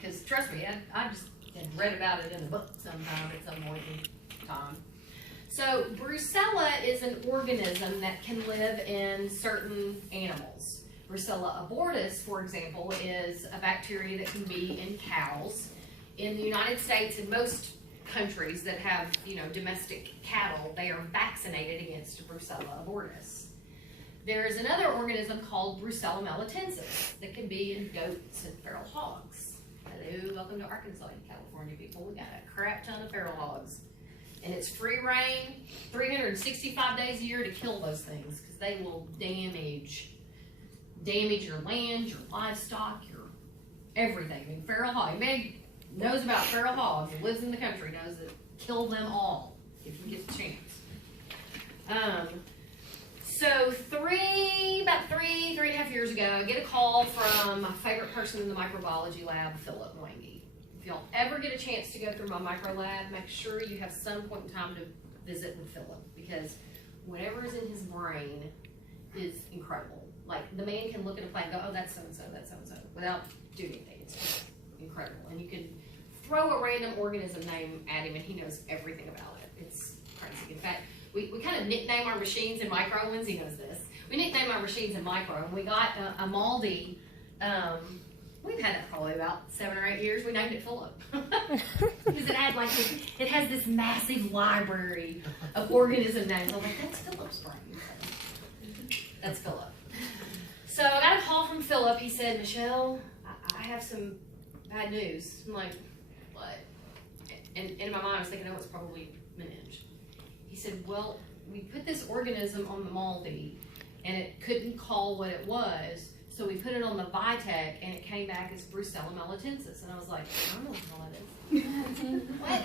because trust me, I just had read about it in a book sometime at some point in time. So brucella is an organism that can live in certain animals. Brucella abortus, for example, is a bacteria that can be in cows. In the United States and most countries that have, domestic cattle, they are vaccinated against Brucella abortus. There is another organism called Brucella melitensis that can be in goats and feral hogs. Hello, welcome to Arkansas and California, people. We got a crap ton of feral hogs. And it's free reign, 365 days a year to kill those things because they will damage your land, your livestock, your everything. I mean, feral hog. Anybody knows about feral hogs and lives in the country knows that kill them all if you get the chance. So about three and a half years ago, I get a call from my favorite person in the microbiology lab, Philip Wangy. If y'all ever get a chance to go through my micro lab, make sure you have some point in time to visit with Philip because whatever is in his brain is incredible. Like, the man can look at a plant and go, oh, that's so-and-so, without doing anything. It's just incredible. And you can throw a random organism name at him and he knows everything about it. It's crazy. In fact, we kind of nickname our machines in micro. Lindsay knows this. We nickname our machines in micro, and we got a Maldi. We've had it probably about 7 or 8 years. We named it Philip because it has this massive library of organism names. I'm like, that's Philip's brain. That's Philip. So I got a call from Philip. He said, Michelle, I have some bad news. I'm like, what? And in my mind, I was thinking, oh, it's probably meninge. He said, well, we put this organism on the Maldi, and it couldn't call what it was, so we put it on the Vitek, and it came back as Brucella melitensis. And I was like, I don't know what the hell it is. What?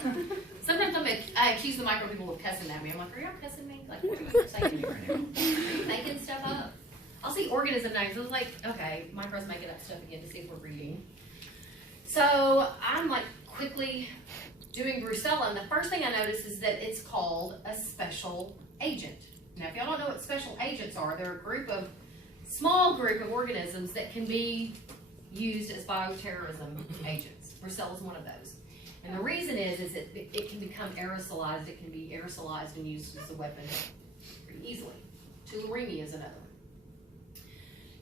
Sometimes I accuse the micro people of cussing at me. I'm like, are y'all cussing me? Like, what are you saying to me right now? Are you making stuff up? I'll see organism names. I was like, okay, micro's making up stuff again to see if we're reading. So I'm like quickly doing Brucella, and the first thing I notice is that it's called a special agent. Now, if y'all don't know what special agents are, they're a small group of organisms that can be used as bioterrorism agents. Brucella is one of those. And the reason is that it can become aerosolized. It can be aerosolized and used as a weapon pretty easily. Tularemia is another one.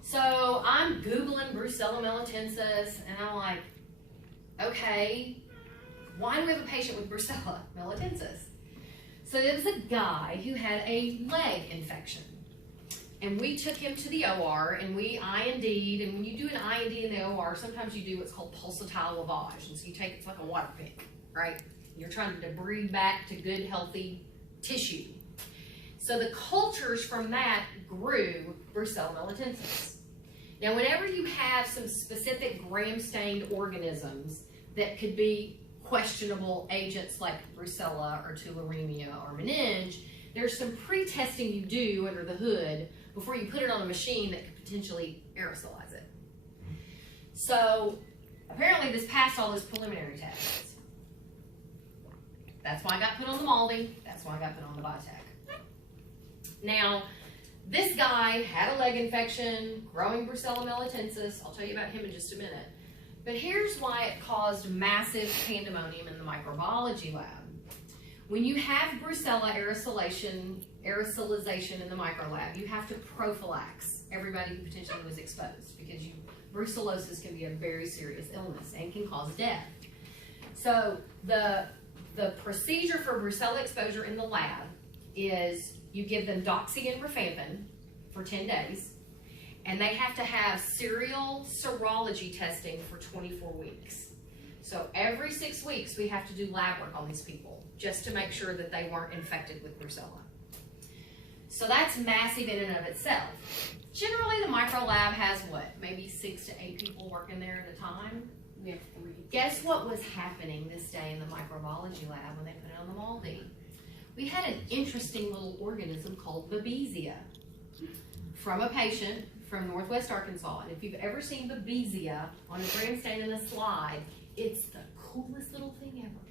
So I'm Googling Brucella melitensis, and I'm like, okay, why do we have a patient with Brucella melitensis? So there was a guy who had a leg infection. And we took him to the OR, and we IND'd, and when you do an IND in the OR, sometimes you do what's called pulsatile lavage. And so you take, it's like a water pick, right? You're trying to breed back to good, healthy tissue. So the cultures from that grew Brucella melitensis. Now, whenever you have some specific gram-stained organisms that could be questionable agents like Brucella or Tularemia or meninge, there's some pre-testing you do under the hood before you put it on a machine that could potentially aerosolize it. So apparently this passed all his preliminary tests. That's why I got put on the Maldi. That's why I got put on the Vitek. Now, this guy had a leg infection, growing Brucella melitensis. I'll tell you about him in just a minute. But here's why it caused massive pandemonium in the microbiology lab. When you have Brucella aerosolization in the micro lab, you have to prophylax everybody who potentially was exposed because brucellosis can be a very serious illness and can cause death. So the procedure for Brucella exposure in the lab is you give them doxy and rifampin for 10 days, and they have to have serial serology testing for 24 weeks. So every 6 weeks, we have to do lab work on these people just to make sure that they weren't infected with Brucella. So that's massive in and of itself. Generally, the micro lab has what, maybe 6 to 8 people working there at a time? We have 3. Guess what was happening this day in the microbiology lab when they put it on the Maldi? We had an interesting little organism called Babesia from a patient from Northwest Arkansas. And if you've ever seen Babesia on a gram stain in a slide, it's the coolest little thing ever.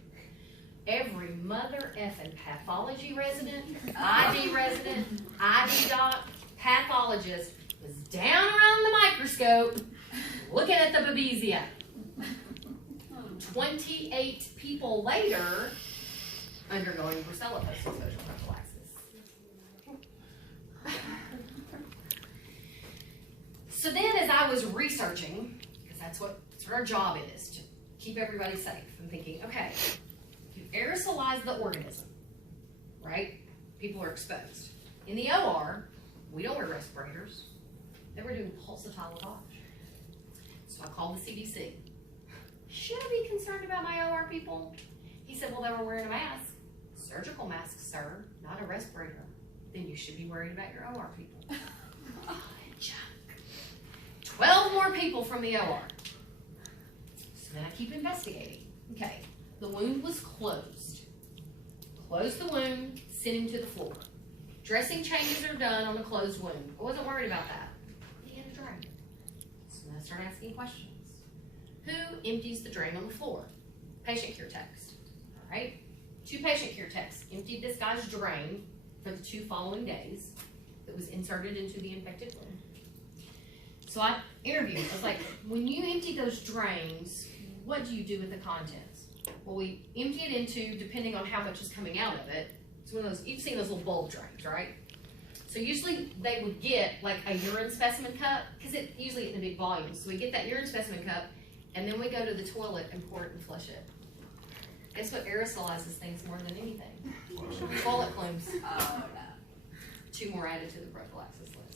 Every mother effing pathology resident, ID resident, ID doc, pathologist was down around the microscope looking at the Babesia. 28 people later undergoing brucella post-exposure prophylaxis. So then as I was researching, because that's what our job is, to keep everybody safe, I'm thinking, okay, you aerosolize the organism, right? People are exposed. In the OR, we don't wear respirators. They were doing pulsatile lavage. So I called the CDC. Should I be concerned about my OR people? He said, well, they were wearing a mask. Surgical mask, sir, not a respirator. Then you should be worried about your OR people. Oh, junk. 12 more people from the OR. So then I keep investigating. Okay, the wound was closed. Close the wound, send him to the floor. Dressing changes are done on a closed wound. I wasn't worried about that. He had a drain. So then I started asking questions. Who empties the drain on the floor? Patient care techs. All right? 2 patient care techs emptied this guy's drain for the 2 following days that was inserted into the infected wound. So I interviewed. I was like, when you empty those drains, what do you do with the contents? Well, we empty it into, depending on how much is coming out of it, it's one of those, you've seen those little bulb drains, right? So usually they would get like a urine specimen cup, because it usually in a big volume. So we get that urine specimen cup, and then we go to the toilet and pour it and flush it. Guess what aerosolizes things more than anything? Toilet plumes. Oh, no. 2 more added to the prophylaxis list.